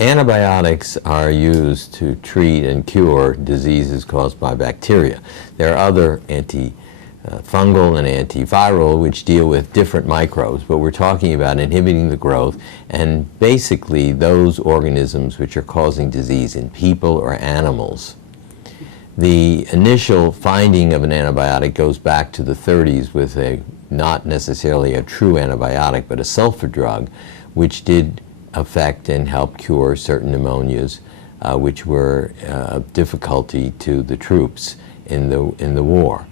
Antibiotics are used to treat and cure diseases caused by bacteria. There are other antifungal and antiviral which deal with different microbes, but we're talking about inhibiting the growth and basically those organisms which are causing disease in people or animals. The initial finding of an antibiotic goes back to the 30s with not necessarily a true antibiotic, but a sulfur drug, which did affect and help cure certain pneumonias, which were of difficulty to the troops in the war.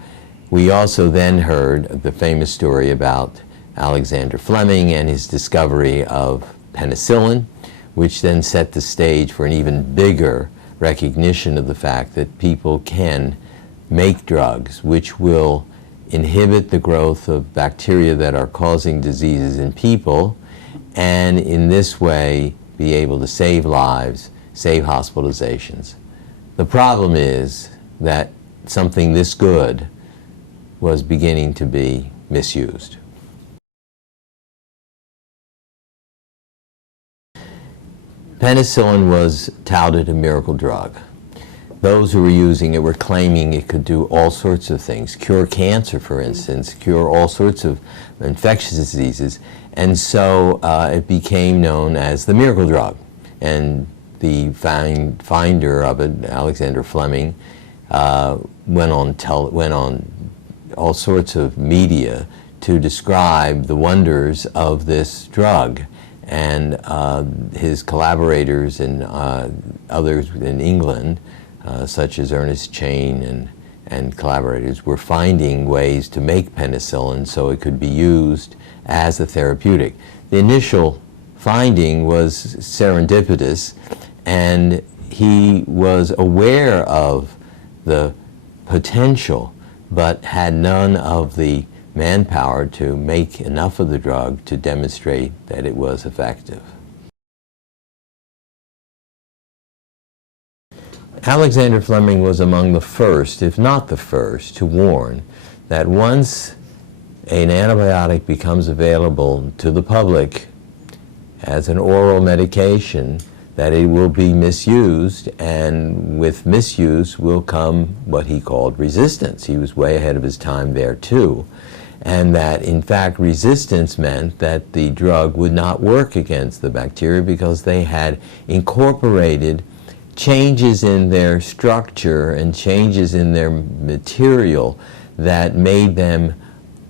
We also then heard the famous story about Alexander Fleming and his discovery of penicillin, which then set the stage for an even bigger recognition of the fact that people can make drugs which will inhibit the growth of bacteria that are causing diseases in people, and in this way be able to save lives, save hospitalizations. The problem is that something this good was beginning to be misused. Penicillin was touted a miracle drug. Those who were using it were claiming it could do all sorts of things, cure cancer, for instance, cure all sorts of infectious diseases, and so it became known as the miracle drug. And the finder of it, Alexander Fleming, went on all sorts of media to describe the wonders of this drug. And his collaborators and others in England, such as Ernest Chain and collaborators, were finding ways to make penicillin so it could be used as a therapeutic. The initial finding was serendipitous, and he was aware of the potential, but had none of the manpower to make enough of the drug to demonstrate that it was effective. Alexander Fleming was among the first, if not the first, to warn that once an antibiotic becomes available to the public as an oral medication, that it will be misused, and with misuse will come what he called resistance. He was way ahead of his time there too. And that in fact resistance meant that the drug would not work against the bacteria because they had incorporated changes in their structure and changes in their material that made them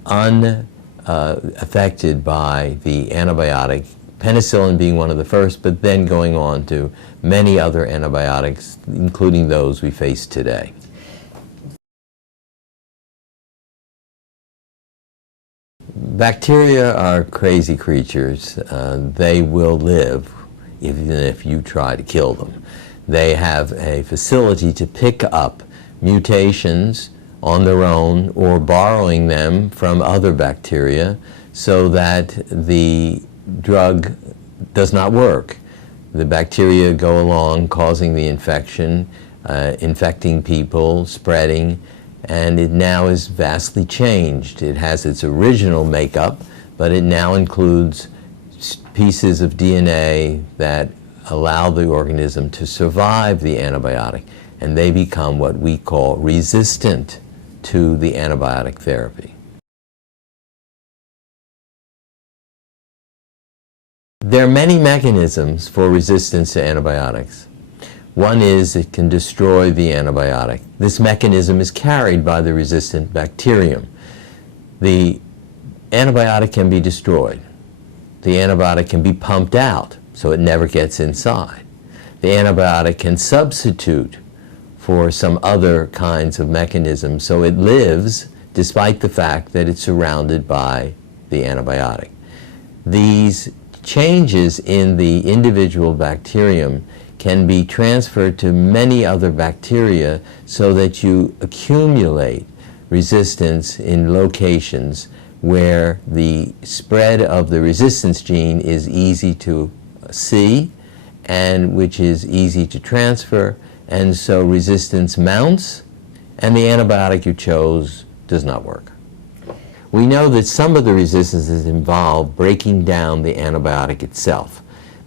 unaffected by the antibiotic, penicillin being one of the first, but then going on to many other antibiotics, including those we face today. Bacteria are crazy creatures. They will live even if you try to kill them. They have a facility to pick up mutations on their own or borrowing them from other bacteria so that the drug does not work. The bacteria go along causing the infection, infecting people, spreading, and it now is vastly changed. It has its original makeup, but it now includes pieces of DNA that allow the organism to survive the antibiotic, and they become what we call resistant to the antibiotic therapy. There are many mechanisms for resistance to antibiotics. One is it can destroy the antibiotic. This mechanism is carried by the resistant bacterium. The antibiotic can be destroyed. The antibiotic can be pumped out so it never gets inside. The antibiotic can substitute for some other kinds of mechanisms so it lives despite the fact that it's surrounded by the antibiotic. These changes in the individual bacterium can be transferred to many other bacteria so that you accumulate resistance in locations where the spread of the resistance gene is easy to see and which is easy to transfer, and so resistance mounts and the antibiotic you chose does not work. We know that some of the resistances involve breaking down the antibiotic itself.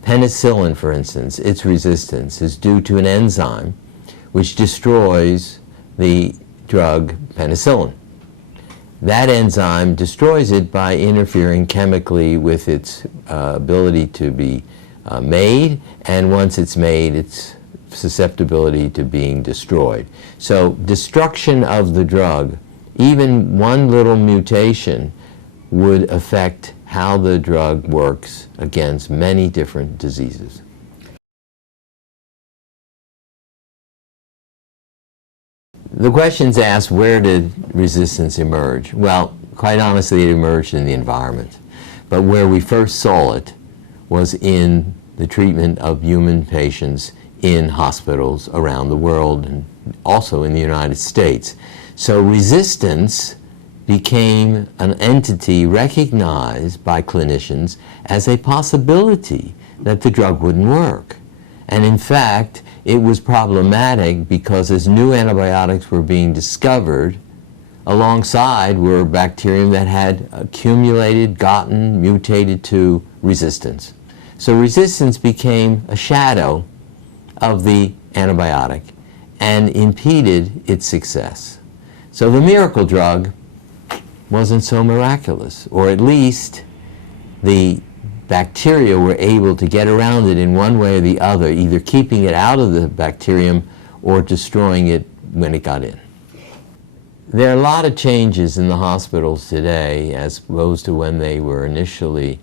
Penicillin, for instance, its resistance is due to an enzyme which destroys the drug penicillin. That enzyme destroys it by interfering chemically with its ability to be made, and once it's made, its susceptibility to being destroyed. So destruction of the drug, even one little mutation, would affect how the drug works against many different diseases. The question's asked, where did resistance emerge? Well, quite honestly, it emerged in the environment. But where we first saw it was in the treatment of human patients in hospitals around the world and also in the United States. So resistance became an entity recognized by clinicians as a possibility that the drug wouldn't work. And in fact, it was problematic because as new antibiotics were being discovered, alongside were bacterium that had accumulated, gotten, mutated to resistance. So resistance became a shadow of the antibiotic and impeded its success. So the miracle drug wasn't so miraculous, or at least the bacteria were able to get around it in one way or the other, either keeping it out of the bacterium or destroying it when it got in. There are a lot of changes in the hospitals today as opposed to when they were initially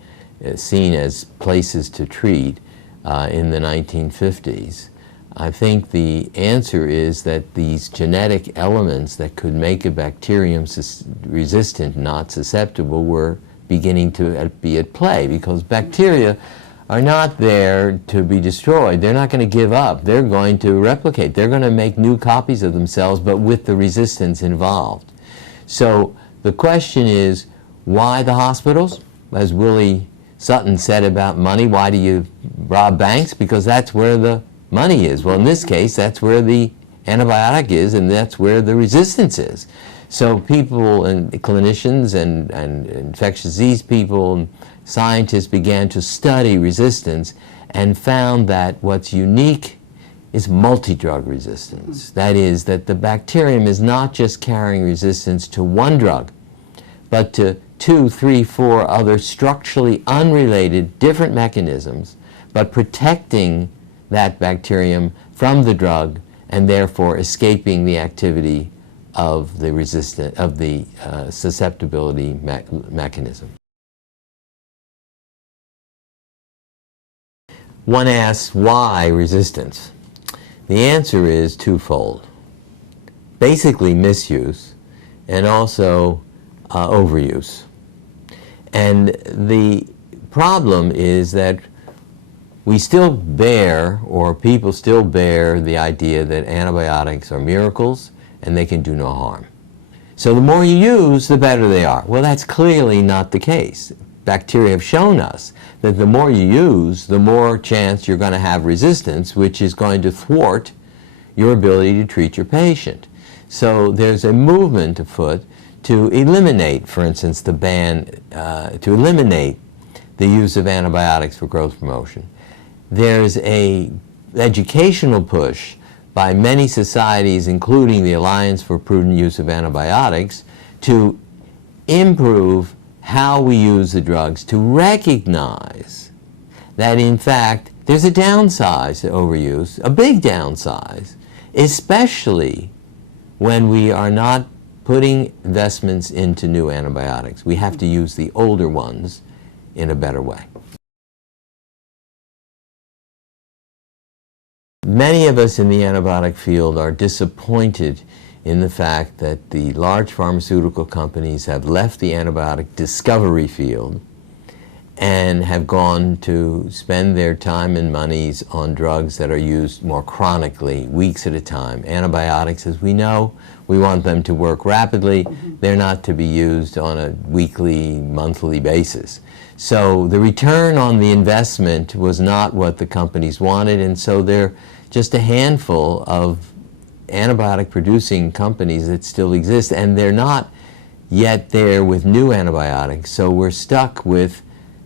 seen as places to treat in the 1950s. I think the answer is that these genetic elements that could make a bacterium resistant, not susceptible, were beginning to be at play, because bacteria are not there to be destroyed. They're not going to give up. They're going to replicate. They're going to make new copies of themselves, but with the resistance involved. So the question is, why the hospitals? As Willie Sutton said about money, why do you rob banks? Because that's where the money is. Well, in this case, that's where the antibiotic is, and that's where the resistance is. So people and clinicians and infectious disease people and scientists began to study resistance and found that what's unique is multi-drug resistance. That is, that the bacterium is not just carrying resistance to one drug, but to 2, 3, 4 other structurally unrelated different mechanisms, but protecting that bacterium from the drug and therefore escaping the activity of the susceptibility mechanism. One asks, why resistance? The answer is twofold. Basically misuse and also overuse. And the problem is that we still bear, or people still bear, the idea that antibiotics are miracles and they can do no harm. So the more you use, the better they are. Well, that's clearly not the case. Bacteria have shown us that the more you use, the more chance you're going to have resistance, which is going to thwart your ability to treat your patient. So there's a movement afoot to eliminate, for instance, the ban, to eliminate the use of antibiotics for growth promotion. There's an educational push by many societies, including the Alliance for Prudent Use of Antibiotics, to improve how we use the drugs, to recognize that, in fact, there's a downside to overuse, a big downside, especially when we are not putting investments into new antibiotics. We have to use the older ones in a better way. Many of us in the antibiotic field are disappointed in the fact that the large pharmaceutical companies have left the antibiotic discovery field and have gone to spend their time and monies on drugs that are used more chronically, weeks at a time. Antibiotics, as we know, we want them to work rapidly. They're not to be used on a weekly, monthly basis. So the return on the investment was not what the companies wanted, and so they're just a handful of antibiotic-producing companies that still exist, and they're not yet there with new antibiotics. So we're stuck with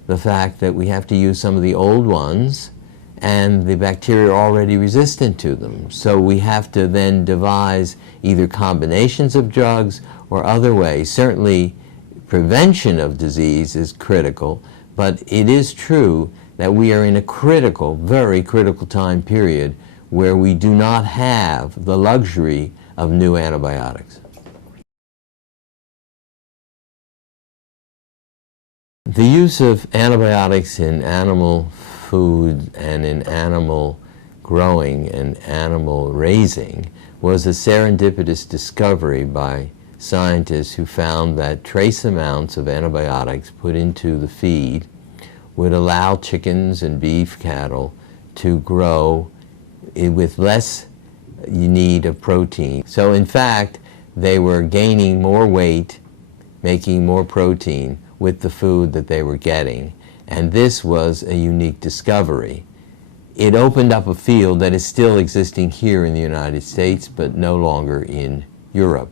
the fact that we have to use some of the old ones and the bacteria are already resistant to them. So we have to then devise either combinations of drugs or other ways. Certainly prevention of disease is critical, but it is true that we are in a critical, very critical time period where we do not have the luxury of new antibiotics. The use of antibiotics in animal food and in animal growing and animal raising was a serendipitous discovery by scientists who found that trace amounts of antibiotics put into the feed would allow chickens and beef cattle to grow with less need of protein. So in fact, they were gaining more weight, making more protein with the food that they were getting. And this was a unique discovery. It opened up a field that is still existing here in the United States, but no longer in Europe.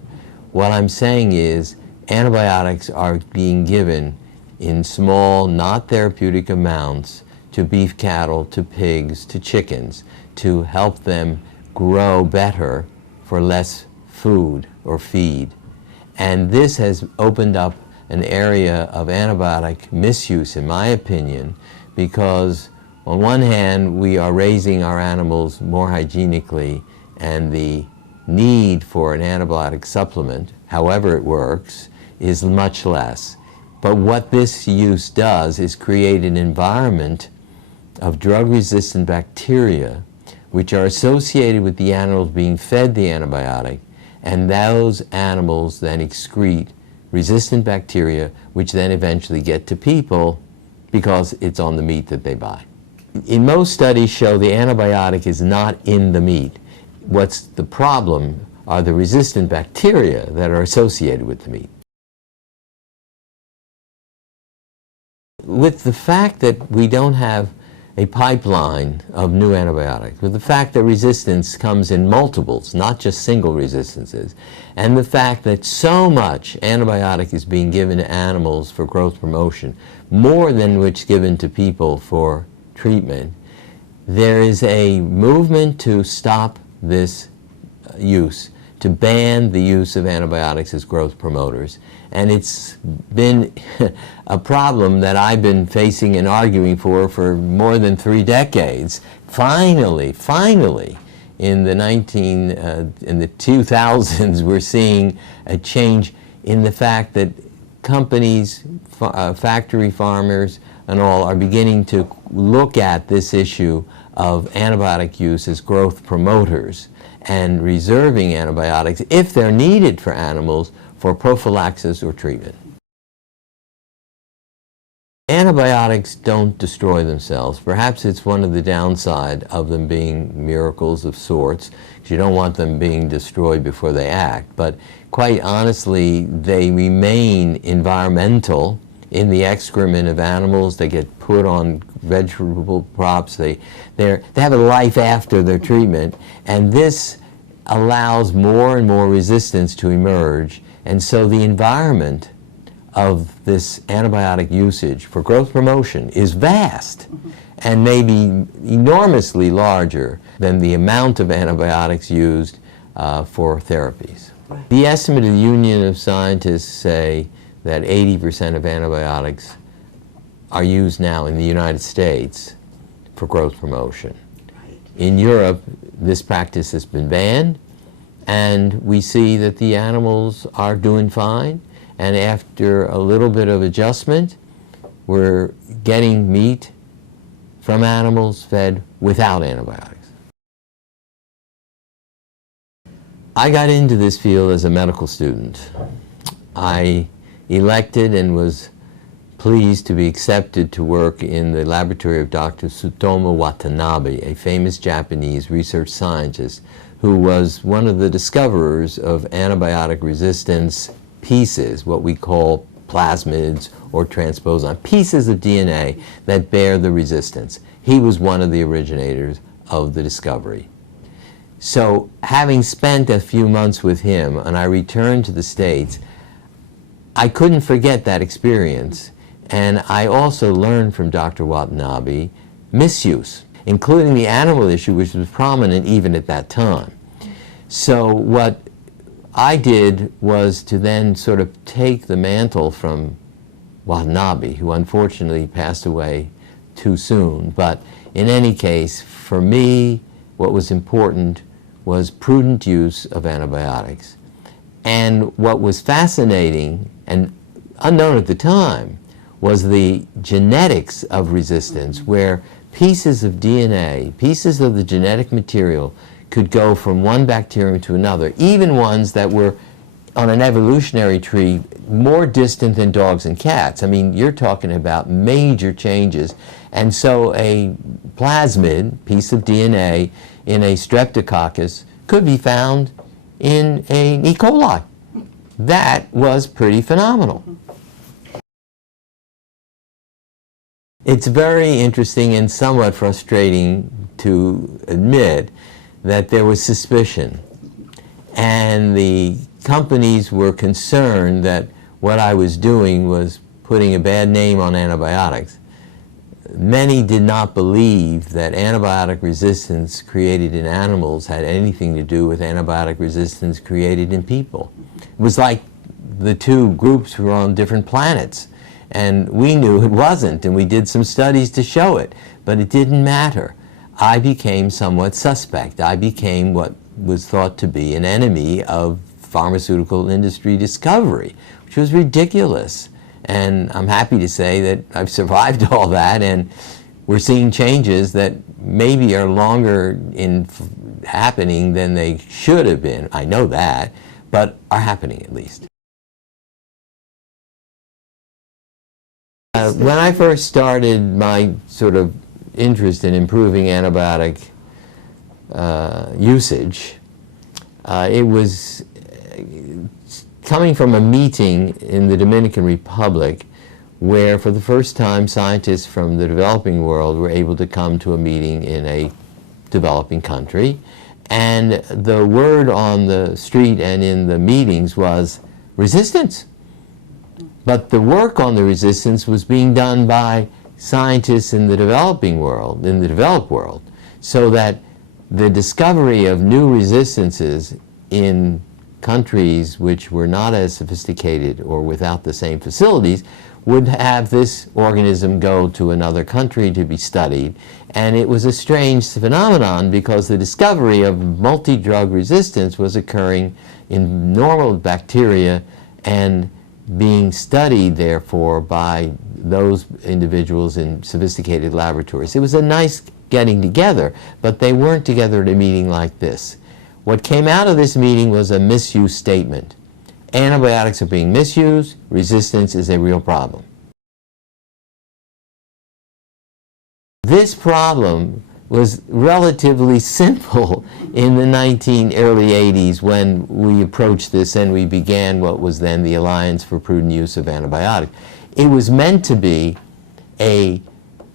What I'm saying is antibiotics are being given in small, not therapeutic amounts to beef cattle, to pigs, to chickens, to help them grow better for less food or feed. And this has opened up an area of antibiotic misuse, in my opinion, because on one hand, we are raising our animals more hygienically, and the need for an antibiotic supplement, however it works, is much less. But what this use does is create an environment of drug-resistant bacteria which are associated with the animals being fed the antibiotic, and those animals then excrete resistant bacteria, which then eventually get to people because it's on the meat that they buy. In most studies show the antibiotic is not in the meat. What's the problem are the resistant bacteria that are associated with the meat. With the fact that we don't have a pipeline of new antibiotics, with the fact that resistance comes in multiples, not just single resistances, and the fact that so much antibiotic is being given to animals for growth promotion, more than which given to people for treatment, there is a movement to stop this use, to ban the use of antibiotics as growth promoters. And it's been a problem that I've been facing and arguing for more than 3 decades. Finally, in the 2000s, we're seeing a change in the fact that companies, factory farmers and all are beginning to look at this issue of antibiotic use as growth promoters and reserving antibiotics, if they're needed for animals, for prophylaxis or treatment. Antibiotics don't destroy themselves. Perhaps it's one of the downside of them being miracles of sorts, because you don't want them being destroyed before they act. But quite honestly, they remain environmental in the excrement of animals. They get put on vegetable crops. They have a life after their treatment, and this allows more and more resistance to emerge. And so the environment of this antibiotic usage for growth promotion is vast and maybe enormously larger than the amount of antibiotics used for therapies. Right. The estimate of the Union of Scientists say that 80% of antibiotics are used now in the United States for growth promotion. Right. In Europe, this practice has been banned, and we see that the animals are doing fine, and after a little bit of adjustment, we're getting meat from animals fed without antibiotics. I got into this field as a medical student. I elected and was pleased to be accepted to work in the laboratory of Dr. Tsutomu Watanabe, a famous Japanese research scientist who was one of the discoverers of antibiotic resistance pieces, what we call plasmids or transposon, pieces of DNA that bear the resistance. He was one of the originators of the discovery. So having spent a few months with him and I returned to the States, I couldn't forget that experience, And I also learned from Dr. Watanabe misuse, including the animal issue, which was prominent even at that time. So what I did was to then sort of take the mantle from Watanabe, who unfortunately passed away too soon. But in any case, for me, what was important was prudent use of antibiotics. And what was fascinating and unknown at the time was the genetics of resistance, where pieces of DNA, pieces of the genetic material, could go from one bacterium to another, even ones that were on an evolutionary tree more distant than dogs and cats. I mean, you're talking about major changes. And so a plasmid, piece of DNA, in a streptococcus could be found in an E. coli. That was pretty phenomenal. It's very interesting and somewhat frustrating to admit that there was suspicion, and the companies were concerned that what I was doing was putting a bad name on antibiotics. Many did not believe that antibiotic resistance created in animals had anything to do with antibiotic resistance created in people. It was like the two groups were on different planets, and we knew it wasn't, and we did some studies to show it, but it didn't matter. I became somewhat suspect. I became what was thought to be an enemy of pharmaceutical industry discovery, which was ridiculous. And I'm happy to say that I've survived all that, and we're seeing changes that maybe are longer in happening than they should have been. I know that, but are happening at least. When I first started my sort of interest in improving antibiotic usage, it was coming from a meeting in the Dominican Republic where for the first time scientists from the developing world were able to come to a meeting in a developing country, and the word on the street and in the meetings was resistance. But the work on the resistance was being done by scientists in the developing world, in the developed world, so that the discovery of new resistances in countries which were not as sophisticated or without the same facilities would have this organism go to another country to be studied. And it was a strange phenomenon because the discovery of multi-drug resistance was occurring in normal bacteria and being studied, therefore, by those individuals in sophisticated laboratories. It was a nice getting together, but they weren't together at a meeting like this. What came out of this meeting was a misuse statement. Antibiotics are being misused. Resistance is a real problem. This problem was relatively simple in the early 80s when we approached this and we began what was then the Alliance for Prudent Use of Antibiotics. It was meant to be a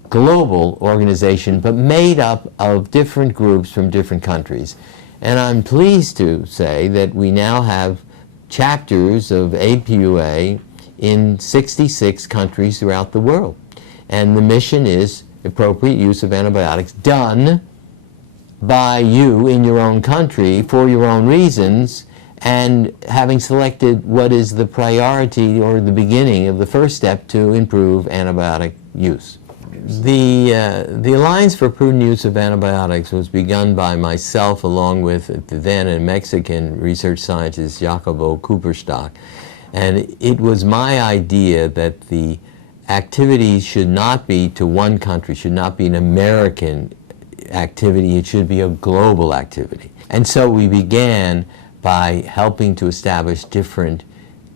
global organization, but made up of different groups from different countries. And I'm pleased to say that we now have chapters of APUA in 66 countries throughout the world. And the mission is appropriate use of antibiotics done by you in your own country for your own reasons, and having selected what is the priority or the beginning of the first step to improve antibiotic use. The Alliance for Prudent Use of Antibiotics was begun by myself along with the then a Mexican research scientist Jacobo Kupperstock, and it was my idea that the activities should not be to one country, should not be an American activity, it should be a global activity. And so we began by helping to establish different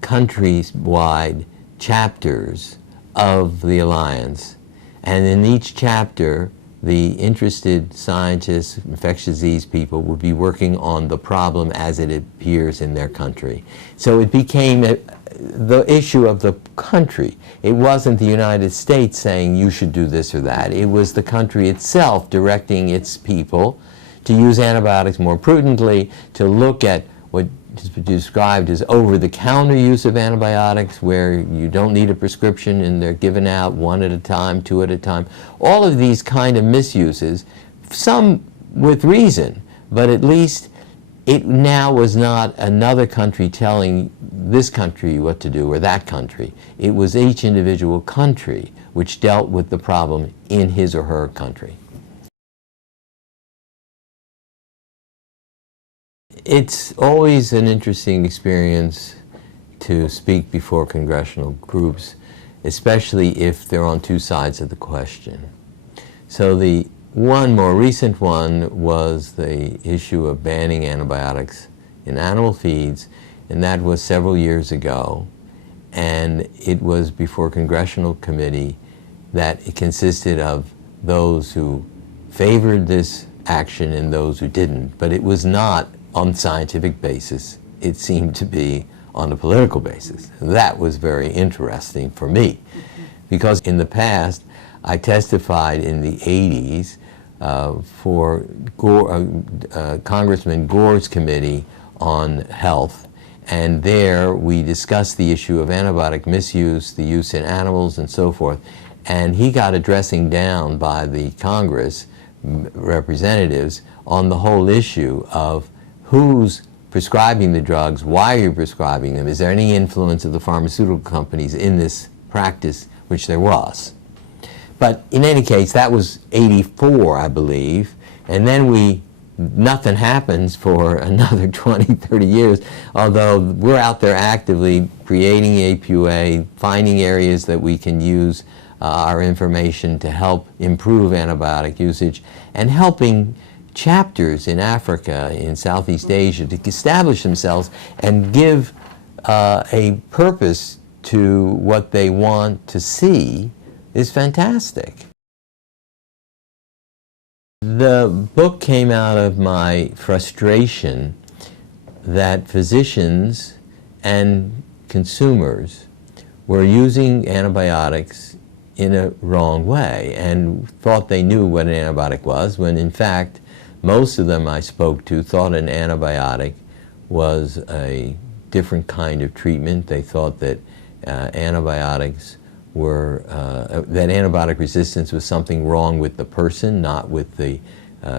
countries-wide chapters of the Alliance. And in each chapter, the interested scientists, infectious disease people, would be working on the problem as it appears in their country. So it became the issue of the country. It wasn't the United States saying you should do this or that. It was the country itself directing its people to use antibiotics more prudently, to look at what described as over-the-counter use of antibiotics, where you don't need a prescription and they're given out one at a time, two at a time. All of these kind of misuses, some with reason, but at least it now was not another country telling this country what to do or that country. It was each individual country which dealt with the problem in his or her country. It's always an interesting experience to speak before congressional groups, especially if they're on two sides of the question. So the one more recent one was the issue of banning antibiotics in animal feeds, and that was several years ago. And it was before a congressional committee that it consisted of those who favored this action and those who didn't. But it was not on scientific basis. It seemed to be on a political basis. That was very interesting for me, because in the past I testified in the 80s for Congressman Gore's committee on health, and there we discussed the issue of antibiotic misuse, the use in animals and so forth, and he got a dressing down by the Congress representatives on the whole issue of who's prescribing the drugs, why are you prescribing them, is there any influence of the pharmaceutical companies in this practice, which there was. But in any case, that was 84, I believe, and then nothing happens for another 20, 30 years, although we're out there actively creating APUA, finding areas that we can use our information to help improve antibiotic usage, and helping chapters in Africa, in Southeast Asia, to establish themselves and give a purpose to what they want to see is fantastic. The book came out of my frustration that physicians and consumers were using antibiotics in a wrong way and thought they knew what an antibiotic was, when in fact most of them I spoke to thought an antibiotic was a different kind of treatment. They thought that antibiotics were, that antibiotic resistance was something wrong with the person, not with the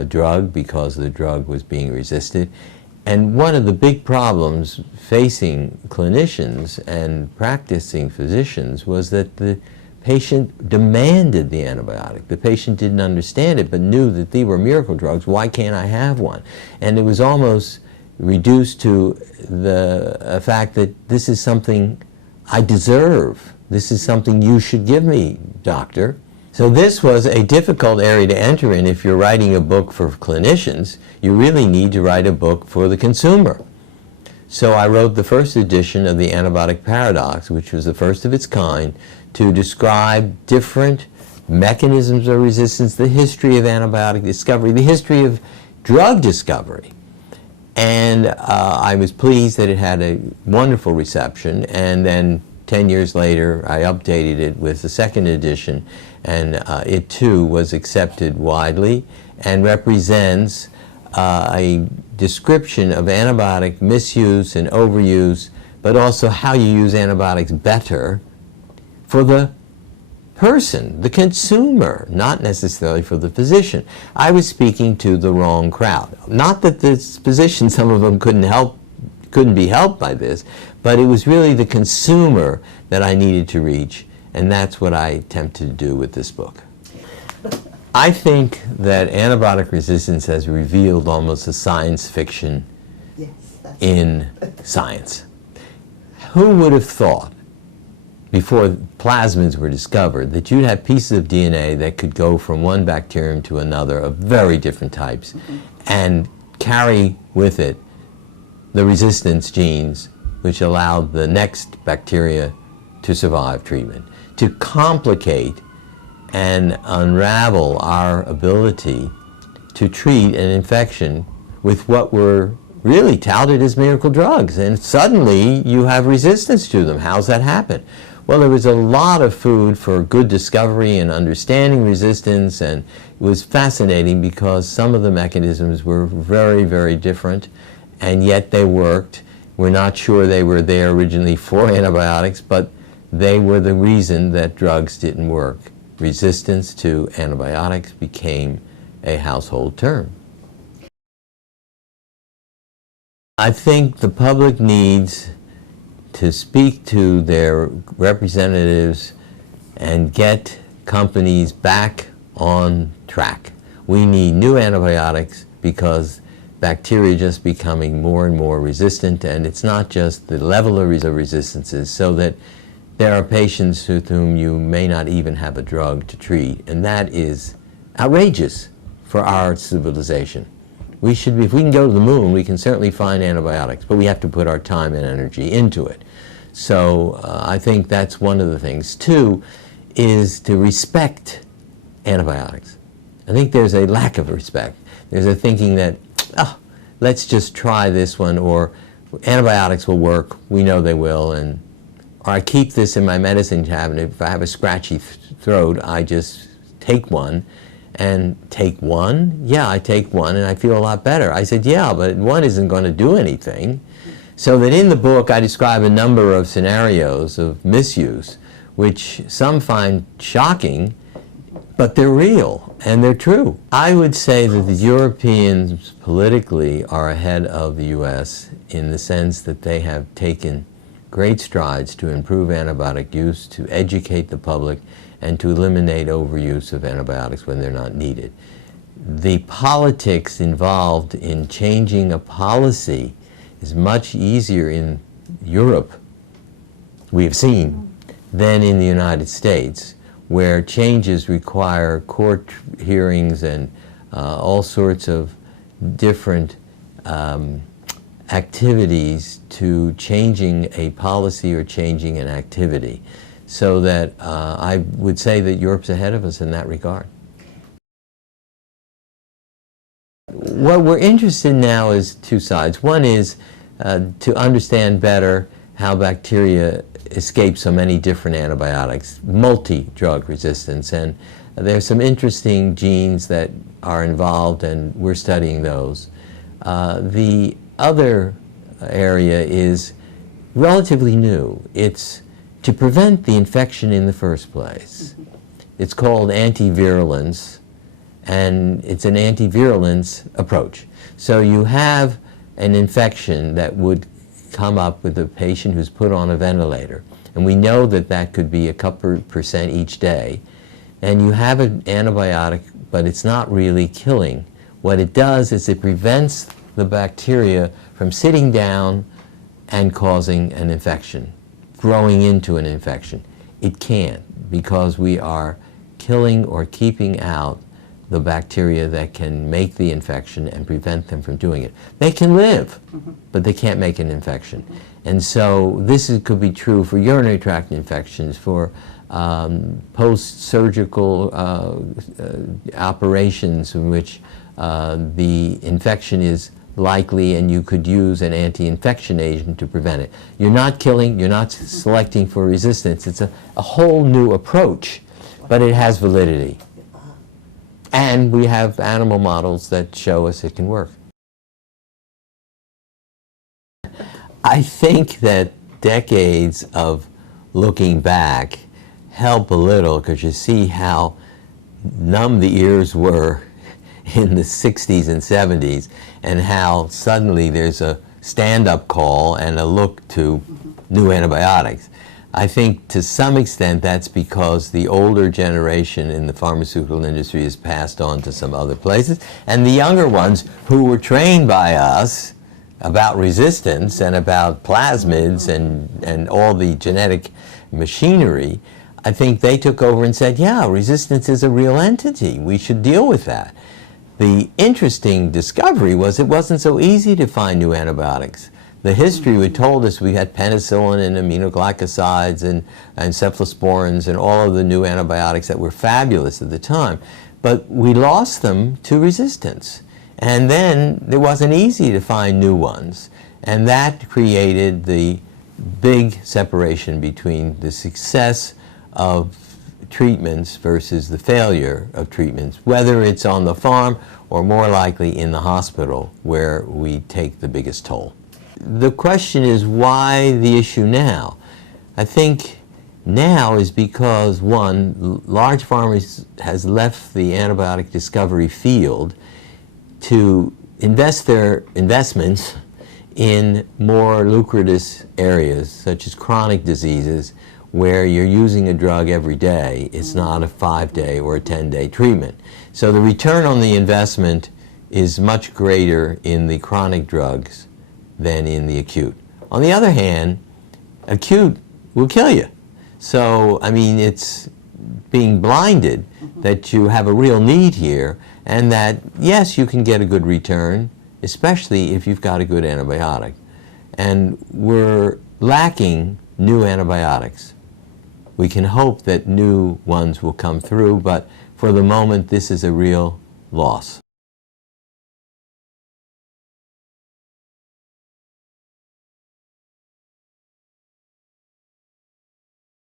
drug, because the drug was being resisted. And one of the big problems facing clinicians and practicing physicians was that the patient demanded the antibiotic. The patient didn't understand it, but knew that these were miracle drugs. Why can't I have one? And it was almost reduced to the fact that this is something I deserve. This is something you should give me, doctor. So this was a difficult area to enter in. If you're writing a book for clinicians, you really need to write a book for the consumer. So I wrote the first edition of the Antibiotic Paradox, which was the first of its kind, to describe different mechanisms of resistance, the history of antibiotic discovery, the history of drug discovery. And I was pleased that it had a wonderful reception, and then 10 years later I updated it with the second edition, and it too was accepted widely and represents a description of antibiotic misuse and overuse, but also how you use antibiotics better for the person, the consumer, not necessarily for the physician. I was speaking to the wrong crowd. Not that the physicians, some of them couldn't be helped by this, but it was really the consumer that I needed to reach, and that's what I attempted to do with this book. I think that antibiotic resistance has revealed almost a science fiction in science. Who would have thought, before plasmids were discovered, that you'd have pieces of DNA that could go from one bacterium to another of very different types and carry with it the resistance genes which allowed the next bacteria to survive treatment, to complicate and unravel our ability to treat an infection with what were really touted as miracle drugs, and suddenly you have resistance to them. How's that happen? Well, there was a lot of food for good discovery and understanding resistance, and it was fascinating because some of the mechanisms were very, very different, and yet they worked. We're not sure they were there originally for antibiotics, but they were the reason that drugs didn't work. Resistance to antibiotics became a household term. I think the public needs to speak to their representatives and get companies back on track. We need new antibiotics because bacteria are just becoming more and more resistant, and it's not just the level of resistances, so that there are patients with whom you may not even have a drug to treat, and that is outrageous for our civilization. We should be, if we can go to the moon, we can certainly find antibiotics, but we have to put our time and energy into it. So I think that's one of the things. Two is to respect antibiotics. I think there's a lack of respect. There's a thinking that, oh, let's just try this one, or antibiotics will work, we know they will, and or I keep this in my medicine cabinet. If I have a scratchy throat, I just take one. And take one? Yeah, I take one and I feel a lot better. I said, yeah, but one isn't going to do anything. So that in the book I describe a number of scenarios of misuse, which some find shocking, but they're real and they're true. I would say that the Europeans politically are ahead of the US in the sense that they have taken great strides to improve antibiotic use, to educate the public, and to eliminate overuse of antibiotics when they're not needed. The politics involved in changing a policy is much easier in Europe, we have seen, than in the United States, where changes require court hearings and all sorts of different activities to changing a policy or changing an activity. So that I would say that Europe's ahead of us in that regard. What we're interested in now is two sides. One is to understand better how bacteria escape so many different antibiotics, multi-drug resistance, and there's some interesting genes that are involved, and we're studying those. The other area is relatively new. It's to prevent the infection in the first place. It's called antivirulence, and it's an antivirulence approach. So you have an infection that would come up with a patient who's put on a ventilator, and we know that that could be a couple % each day, and you have an antibiotic, but it's not really killing. What it does is it prevents the bacteria from sitting down and causing an infection, growing into an infection. It can't, because we are killing or keeping out the bacteria that can make the infection and prevent them from doing it. They can live, but they can't make an infection. And so this could be true for urinary tract infections, for post-surgical operations in which the infection is likely, and you could use an anti-infection agent to prevent it. You're not killing, you're not selecting for resistance. It's a whole new approach, but it has validity. And we have animal models that show us it can work. I think that decades of looking back help a little, because you see how numb the ears were in the 60s and 70s, and how suddenly there's a stand-up call and a look to new antibiotics. I think to some extent that's because the older generation in the pharmaceutical industry has passed on to some other places, and the younger ones who were trained by us about resistance and about plasmids and all the genetic machinery, I think they took over and said, yeah, resistance is a real entity. We should deal with that. The interesting discovery was it wasn't so easy to find new antibiotics. The history we told us we had penicillin and aminoglycosides and cephalosporins and all of the new antibiotics that were fabulous at the time, but we lost them to resistance. And then it wasn't easy to find new ones, and that created the big separation between the success of treatments versus the failure of treatments, whether it's on the farm or more likely in the hospital, where we take the biggest toll. The question is, why the issue now? I think now is because, one, large pharma has left the antibiotic discovery field to invest their investments in more lucrative areas, such as chronic diseases, where you're using a drug every day. It's not a 5-day or a 10-day treatment. So the return on the investment is much greater in the chronic drugs than in the acute. On the other hand, acute will kill you. So, I mean, it's being blinded that you have a real need here, and that, yes, you can get a good return, especially if you've got a good antibiotic. And we're lacking new antibiotics. We can hope that new ones will come through, but for the moment, this is a real loss.